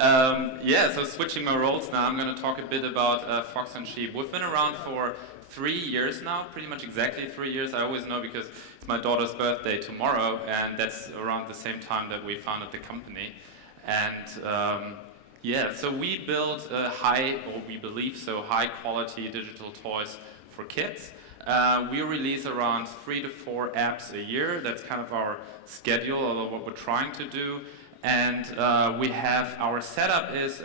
So switching my roles now, I'm going to talk a bit about Fox and Sheep. We've been around for 3 years now, pretty much exactly 3 years. I always know because it's my daughter's birthday tomorrow, and that's around the same time that we founded the company. And so we build we believe so, high quality digital toys for kids. We release around 3 to 4 apps a year. That's kind of our schedule, or what we're trying to do. And we have, our setup is,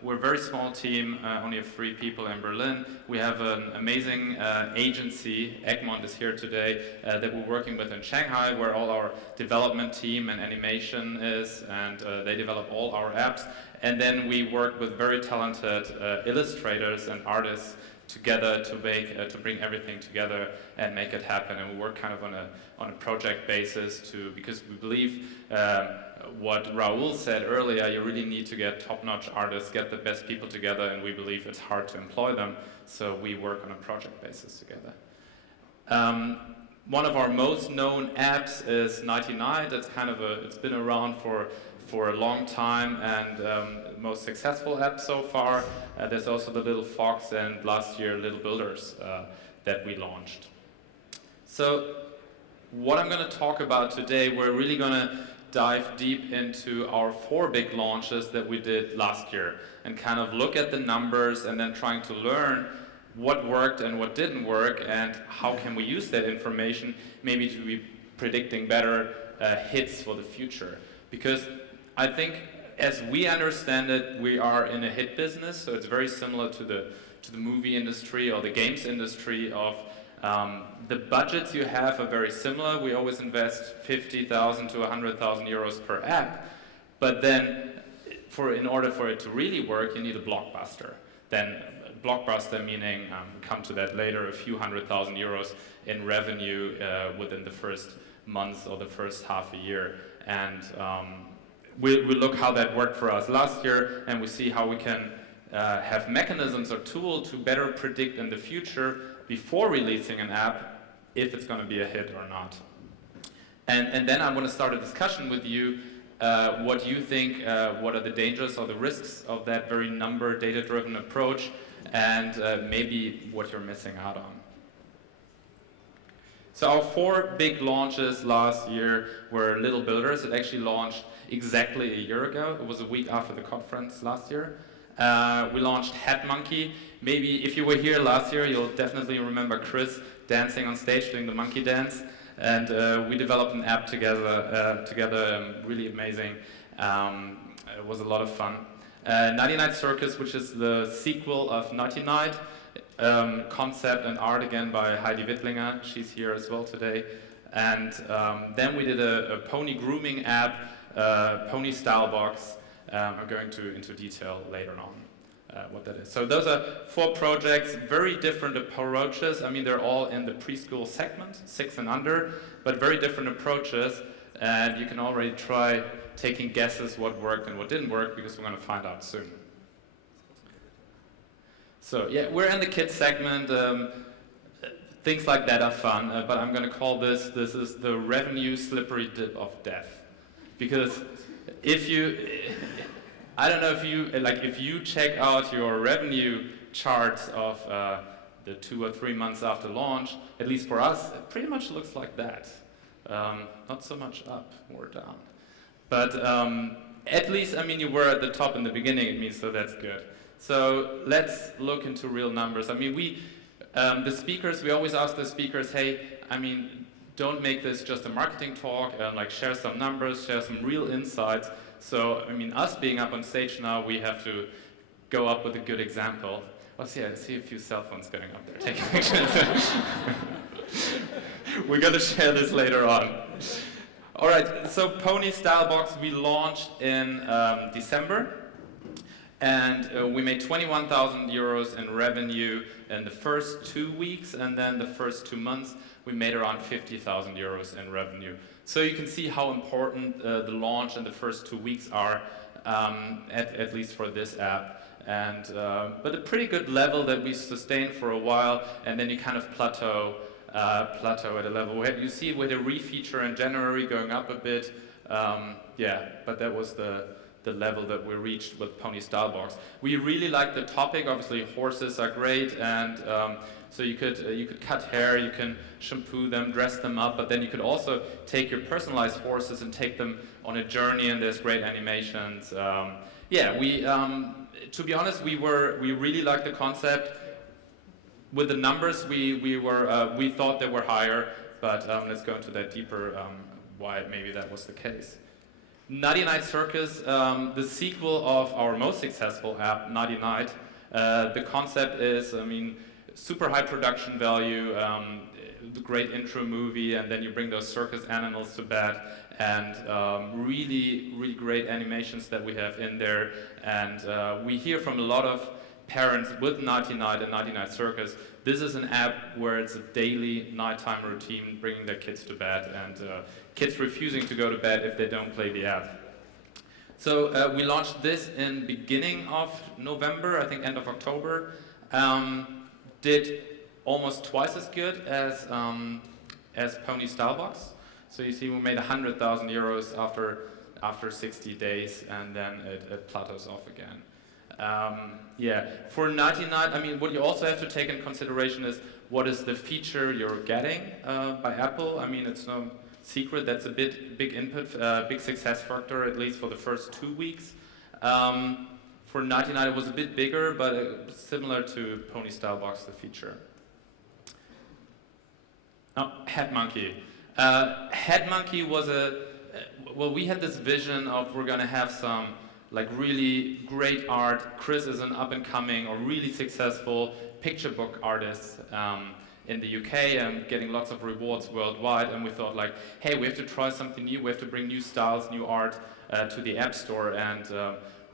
we're a very small team, only have 3 people in Berlin. We have an amazing agency, Egmont is here today, that we're working with in Shanghai, where all our development team and animation is, and they develop all our apps. And then we work with very talented illustrators and artists together to bring everything together and make it happen. And we work kind of on a project basis because we believe what Raoul said earlier, you really need to get top-notch artists, get the best people together, and we believe it's hard to employ them, so we work on a project basis together. One of our most known apps is Nighty Night. It's it's been around for a long time, and most successful app so far. There's also the Little Fox, and last year Little Builders that we launched. So what I'm going to talk about today, we're really going to dive deep into our 4 big launches that we did last year and kind of look at the numbers and then trying to learn what worked and what didn't work and how can we use that information maybe to be predicting better hits for the future. Because I think as we understand it, we are in a hit business, so it's very similar to the movie industry or the games industry of the budgets you have are very similar. We always invest 50,000 to 100,000 euros per app, but then in order for it to really work, you need a blockbuster. Then blockbuster meaning, come to that later, a few 100,000 euros in revenue within the first month or the first half a year. And we look how that worked for us last year, and we see how we can have mechanisms or tools to better predict in the future before releasing an app if it's going to be a hit or not. And then I want to start a discussion with you, what you think, what are the dangers or the risks of that very number data-driven approach, and maybe what you're missing out on. So our 4 big launches last year were Little Builders. It actually launched exactly a year ago. It was a week after the conference last year. We launched Hat Monkey. Maybe if you were here last year, you'll definitely remember Chris dancing on stage doing the monkey dance. And we developed an app together, really amazing. It was a lot of fun. Nighty Night Circus, which is the sequel of Nighty Night. Concept and art again by Heidi Wittlinger. She's here as well today. And then we did a pony grooming app, Pony Style Box. I'm going into detail later on what that is. So those are 4 projects, very different approaches. I mean, they're all in the preschool segment, 6 and under, but very different approaches. And you can already try taking guesses what worked and what didn't work, because we're going to find out soon. So yeah, we're in the kids segment. Things like that are fun, but I'm going to call this is the revenue slippery dip of death. Because if you check out your revenue charts of the 2 or 3 months after launch, at least for us, it pretty much looks like that. Not so much up or down. But at least, I mean, you were at the top in the beginning, it means, so that's good. So let's look into real numbers. I mean, we always ask the speakers, hey, I mean, don't make this just a marketing talk, share some numbers, share some real insights. So, I mean, us being up on stage now, we have to go up with a good example. I see a few cell phones going up there taking pictures. We're going to share this later on. All right, so Pony Style Box we launched in December. And we made 21,000 euros in revenue in the first 2 weeks, and then the first 2 months we made around 50,000 euros in revenue. So you can see how important the launch and the first 2 weeks are, at least for this app. And but a pretty good level that we sustained for a while, and then you kind of plateau at a level where you see with a refeature in January going up a bit. But that was the the level that we reached with Pony Style Box. We really like the topic. Obviously, horses are great, and so you could cut hair, you can shampoo them, dress them up, but then you could also take your personalized horses and take them on a journey, and there's great animations. To be honest, we really liked the concept. With the numbers, we thought they were higher, but let's go into that deeper, why maybe that was the case. Nighty Night Circus, the sequel of our most successful app, Nighty Night. The concept is, super high production value, the great intro movie, and then you bring those circus animals to bed, and really, really great animations that we have in there. And we hear from a lot of parents with Nighty Night and Nighty Night Circus. This is an app where it's a daily nighttime routine, bringing their kids to bed, and kids refusing to go to bed if they don't play the app. So we launched this in beginning of November, I think end of October. Did almost twice as good as Pony Style Box. So you see, we made 100,000 euros after 60 days, and then it plateaus off again. For Nighty Night, what you also have to take in consideration is what is the feature you're getting by Apple. It's no secret that's a big input, big success factor, at least for the first 2 weeks. For Nighty Night, it was a bit bigger, but similar to Pony Style Box, the feature. Head Monkey. Head Monkey was we had this vision of we're going to have some really great art. Chris is an up-and-coming or really successful picture book artist in the UK and getting lots of rewards worldwide. And we thought hey, we have to try something new. We have to bring new styles, new art to the App Store, and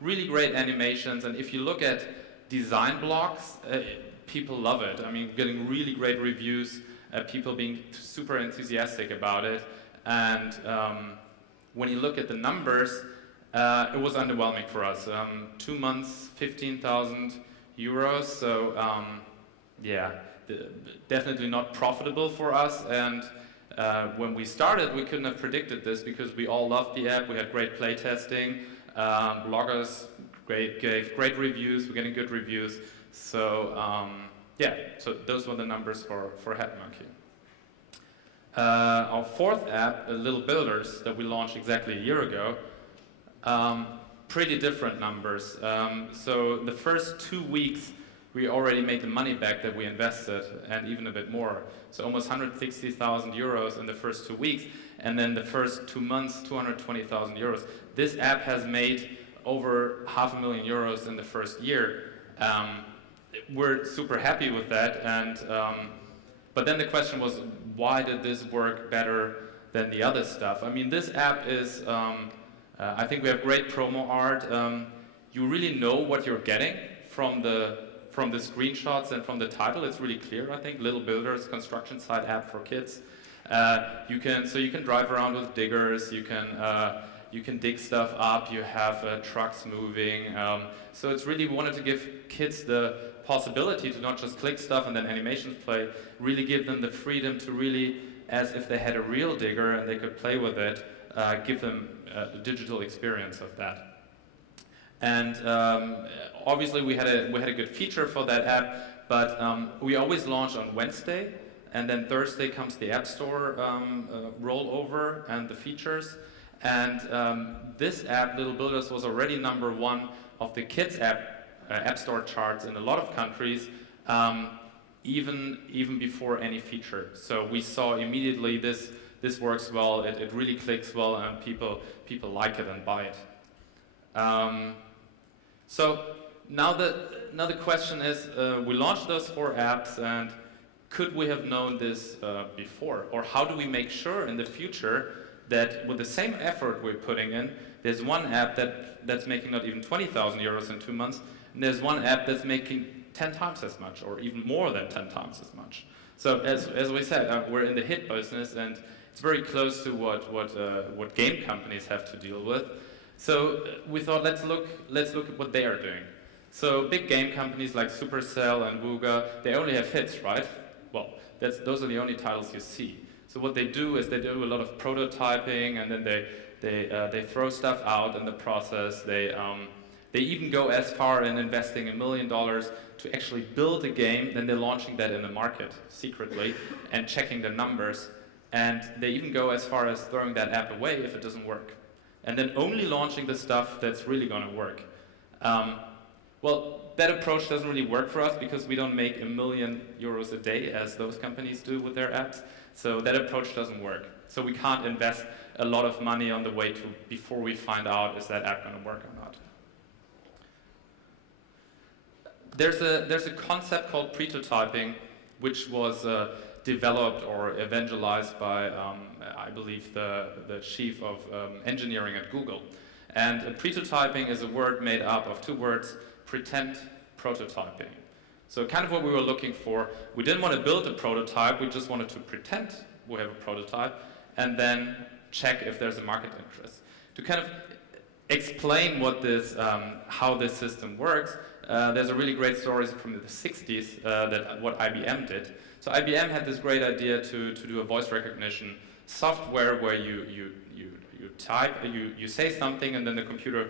really great animations. And if you look at design blocks, people love it. Getting really great reviews, people being super enthusiastic about it. And when you look at the numbers, it was underwhelming for us. 2 months, 15,000 euros. So definitely not profitable for us. And when we started, we couldn't have predicted this because we all loved the app. We had great play testing. Bloggers gave great reviews. We're getting good reviews. So so those were the numbers for Head Monkey. Our fourth app, Little Builders, that we launched exactly a year ago. Pretty different numbers. So the first 2 weeks, we already made the money back that we invested, and even a bit more. So almost 160,000 euros in the first 2 weeks, and then the first 2 months, 220,000 euros. This app has made over €500,000 euros in the first year. We're super happy with that, and but then the question was, why did this work better than the other stuff? This app is. I think we have great promo art. You really know what you're getting from the screenshots and from the title. It's really clear, I think. Little Builders, construction site app for kids. You can drive around with diggers. You can dig stuff up. You have trucks moving. So it's really, we wanted to give kids the possibility to not just click stuff and then animations play. Really give them the freedom to really, as if they had a real digger and they could play with it. Give them a digital experience of that. And obviously we had a good feature for that app, but we always launch on Wednesday, and then Thursday comes the App Store rollover and the features. And this app, Little Builders, was already #1 of the kids app Store charts in a lot of countries, even before any feature. So we saw immediately this works well, it really clicks well, and people like it and buy it. So now the question is, we launched those 4 apps, and could we have known this before? Or how do we make sure in the future that with the same effort we're putting in, there's one app that's making not even 20,000 euros in 2 months, and there's one app that's making 10 times as much, or even more than 10 times as much. So as we said, we're in the hit business, and it's very close to what game companies have to deal with. So we thought, let's look at what they are doing. So big game companies like Supercell and Wooga, they only have hits, right? Well, those are the only titles you see. So what they do is they do a lot of prototyping, and then they throw stuff out in the process. They even go as far in investing $1 million to actually build a game, then they're launching that in the market secretly and checking the numbers. And they even go as far as throwing that app away if it doesn't work. And then only launching the stuff that's really going to work. Well, that approach doesn't really work for us because we don't make €1 million a day as those companies do with their apps. So that approach doesn't work. So we can't invest a lot of money on the way to before we find out is that app going to work or not. There's a concept called prototyping, which was developed or evangelized by, I believe, the chief of engineering at Google. And prototyping is a word made up of 2 words, pretend, prototyping. So kind of what we were looking for, we didn't want to build a prototype, we just wanted to pretend we have a prototype and then check if there's a market interest. To kind of explain what this, how this system works, there's a really great story from the 60s that what IBM did. So IBM had this great idea to do a voice recognition software where you type, you say something and then the computer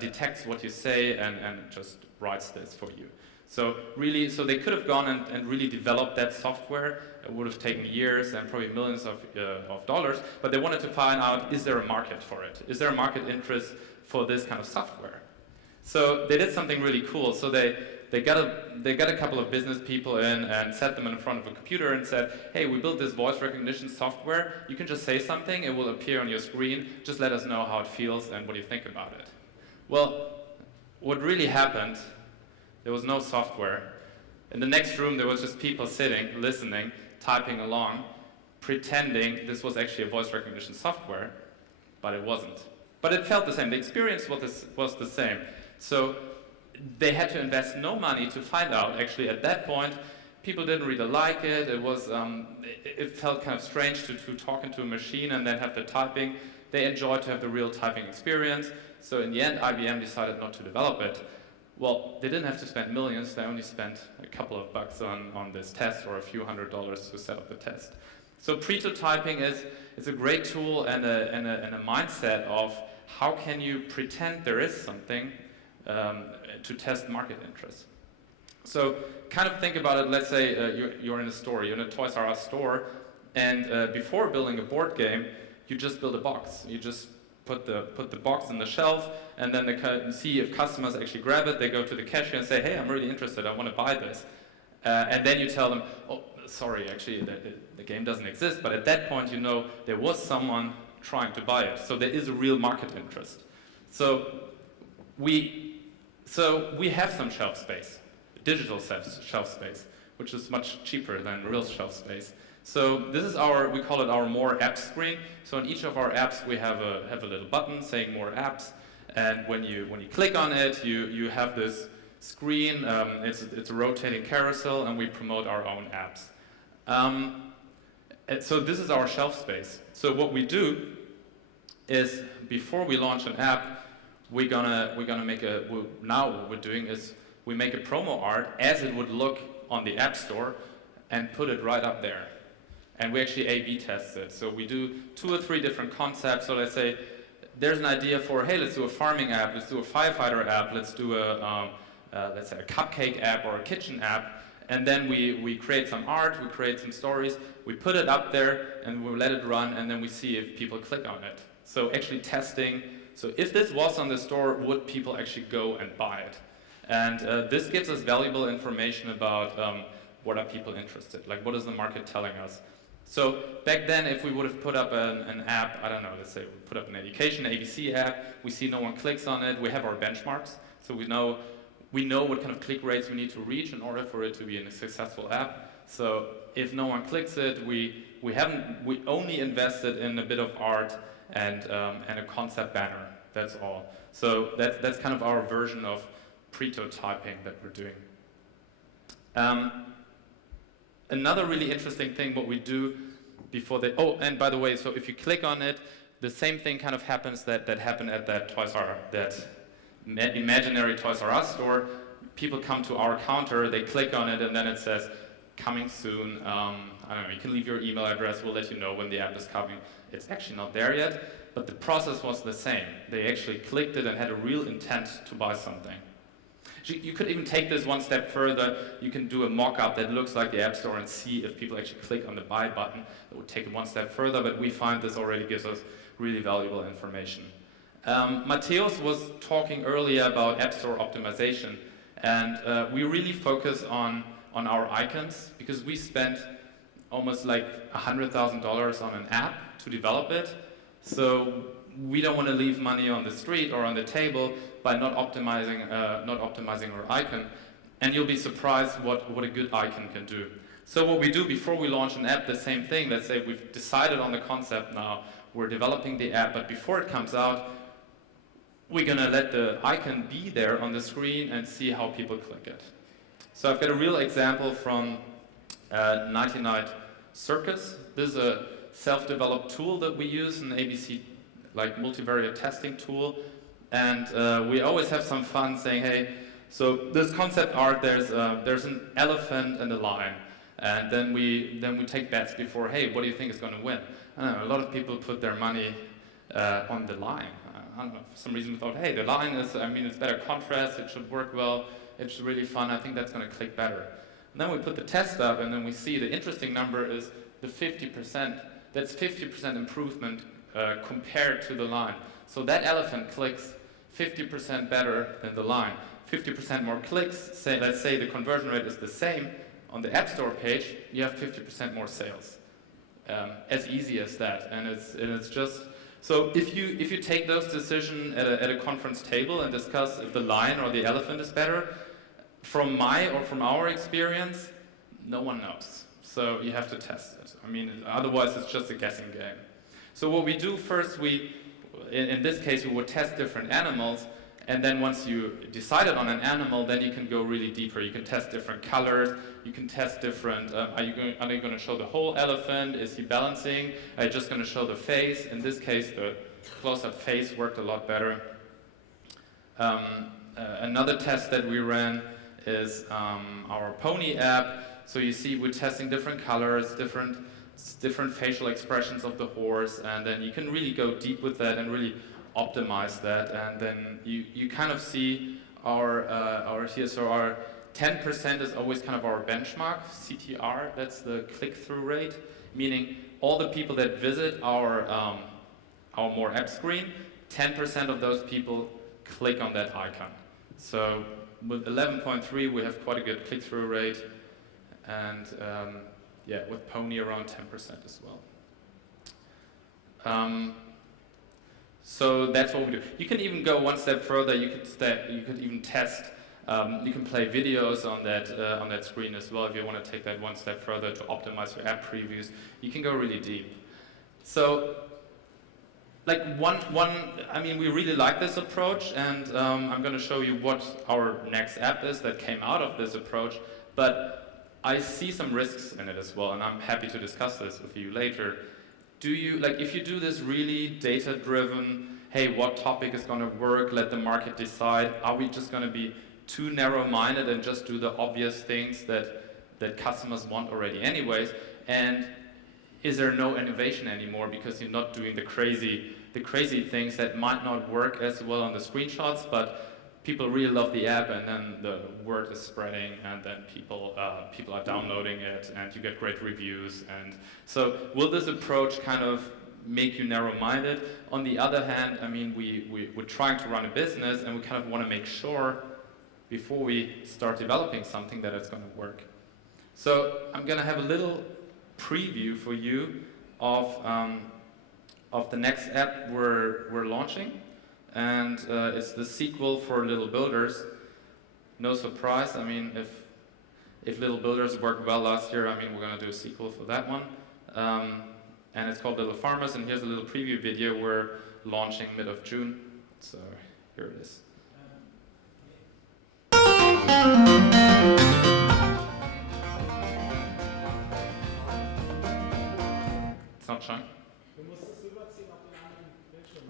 detects what you say and just writes this for you. So really, so they could have gone and really developed that software. It would have taken years and probably millions of dollars, but they wanted to find out, is there a market for it? Is there a market interest for this kind of software? So they did something really cool. So they got a couple of business people in and set them in front of a computer and said, hey, we built this voice recognition software. You can just say something, it will appear on your screen. Just let us know how it feels and what you think about it. Well, what really happened, there was no software. In the next room, there was just people sitting, listening, typing along, pretending this was actually a voice recognition software, but it wasn't. But it felt the same. The experience was the same. So they had to invest no money to find out. Actually, at that point, people didn't really like it. It felt kind of strange to talk into a machine and then have the typing. They enjoyed to have the real typing experience. So in the end, IBM decided not to develop it. Well, they didn't have to spend millions. They only spent a couple of bucks on this test or a few $100s to set up the test. So prototyping is a great tool and a mindset of how can you pretend there is something to test market interest. So kind of think about it, let's say you're in a store, you're in a Toys R Us store, and before building a board game, you just build a box. You just put the box on the shelf, and then they can see if customers actually grab it, they go to the cashier and say, hey, I'm really interested, I want to buy this. And then you tell them, oh, sorry, actually the game doesn't exist, but at that point you know there was someone trying to buy it, so there is a real market interest. So we have some shelf space, digital shelf space, which is much cheaper than real shelf space. So this is we call it our More Apps screen. So in each of our apps we have a little button saying More Apps, and when you click on it, you have this screen. It's a rotating carousel, and we promote our own apps. And so this is our shelf space. So what we do is before we launch an app, we're gonna make now what we're doing is we make a promo art as it would look on the App Store and put it right up there. And we actually A/B test it. So we do 2 or 3 different concepts. So let's say there's an idea for, hey, let's do a farming app, let's do a firefighter app, let's do let's say a cupcake app or a kitchen app. And then we create some art, we create some stories, we put it up there, and we let it run, and then we see if people click on it. So actually testing. So if this was on the store, would people actually go and buy it? And this gives us valuable information about what are people interested, like what is the market telling us. So back then, if we would have put up an app, I don't know, let's say we put up an education ABC app, we see no one clicks on it, we have our benchmarks, so we know what kind of click rates we need to reach in order for it to be a successful app. So if no one clicks it, we only invested in a bit of art and a concept banner. That's all. So that's kind of our version of prototyping that we're doing. Another really interesting thing what we do before and by the way, so if you click on it, the same thing kind of happens that happened at that imaginary Toys R Us store. People come to our counter, they click on it, and then it says, coming soon. I don't know, you can leave your email address, we'll let you know when the app is coming. It's actually not there yet, but the process was the same. They actually clicked it and had a real intent to buy something. You could even take this one step further. You can do a mock-up that looks like the App Store and see if people actually click on the buy button. That would take it one step further, but we find this already gives us really valuable information. Matthäus was talking earlier about App Store optimization, and we really focus on our icons because we spent almost like $100,000 on an app to develop it. So we don't want to leave money on the street or on the table by not optimizing our icon. And you'll be surprised what a good icon can do. So what we do before we launch an app, the same thing. Let's say we've decided on the concept now, we're developing the app, but before it comes out, we're going to let the icon be there on the screen and see how people click it. So I've got a real example from Nighty Night Circus. This is a self-developed tool that we use, an ABC like multivariate testing tool, and we always have some fun saying, hey, so this concept art, there's an elephant and a lion, and then we take bets before, hey, what do you think is going to win? I don't know, a lot of people put their money on the lion. I don't know, for some reason we thought, hey, the lion is, it's better contrast, it should work well, it's really fun, I think that's going to click better. And then we put the test up, and then we see the interesting number is the 50%. That's 50% improvement compared to the line. So that elephant clicks 50% better than the line. 50% more clicks, let's say the conversion rate is the same, on the App Store page, you have 50% more sales. As easy as that. And it's just, so if you take those decisions at a conference table and discuss if the lion or the elephant is better, from my or from our experience, no one knows. So you have to test it. Otherwise it's just a guessing game. So what we do first, in this case, we would test different animals, and then once you decided on an animal, then you can go really deeper. You can test different colors, you can test different, are you going to show the whole elephant? Is he balancing? Are you just going to show the face? In this case, the close-up face worked a lot better. Another test that we ran is our pony app. So you see we're testing different colors, different facial expressions of the horse, and then you can really go deep with that and really optimize that. And then you kind of see our here, so our 10% is always kind of our benchmark, CTR, that's the click-through rate, meaning all the people that visit our more app screen, 10% of those people click on that icon. So with 11.3, we have quite a good click-through rate, and with Pony around 10% as well. So that's what we do. You can even go one step further. You could even test. You can play videos on that screen as well if you want to take that one step further to optimize your app previews. You can go really deep. So, like we really like this approach, and I'm going to show you what our next app is that came out of this approach. But I see some risks in it as well, and I'm happy to discuss this with you later. If you do this really data-driven, hey, what topic is going to work, let the market decide, are we just going to be too narrow-minded and just do the obvious things that customers want already anyways, and is there no innovation anymore because you're not doing the crazy things that might not work as well on the screenshots, but people really love the app, and then the word is spreading, and then people are downloading it, and you get great reviews. And so will this approach kind of make you narrow-minded? On the other hand, we're trying to run a business, and we kind of want to make sure before we start developing something that it's going to work. So I'm going to have a little preview for you of the next app we're launching. And it's the sequel for Little Builders. No surprise. If Little Builders worked well last year, we're going to do a sequel for that one. And it's called Little Farmers. And here's a little preview video. We're launching mid of June. So here it is. It's not showing.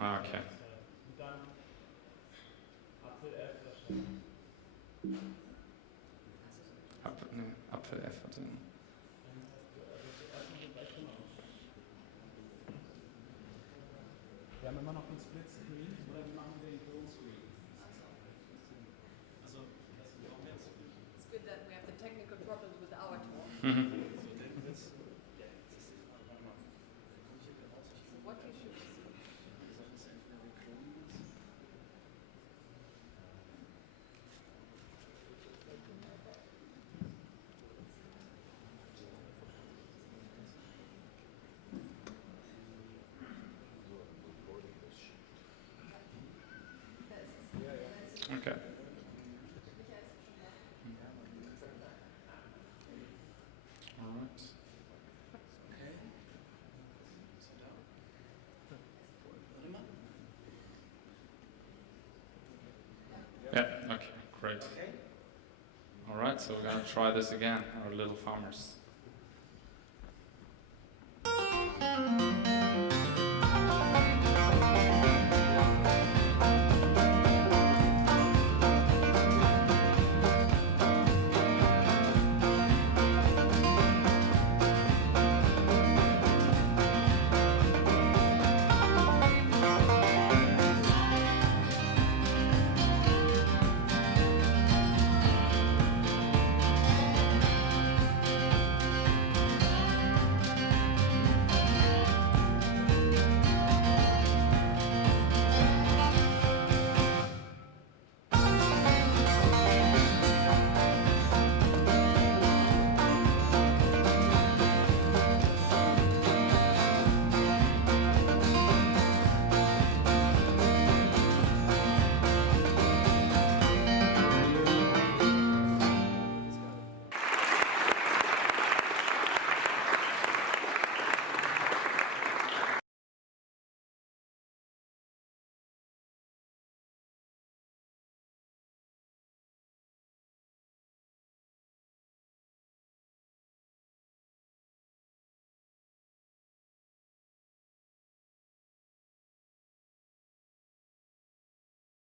Okay. Apfel F hatte. Ja, man immer noch ein Split Screen oder wir machen den Full Screen? Also, It's good that we have the technical problems with our talk. So what you should see. Okay. All right. Yeah, okay, great. All right, so we're going to try this again, our little farmers.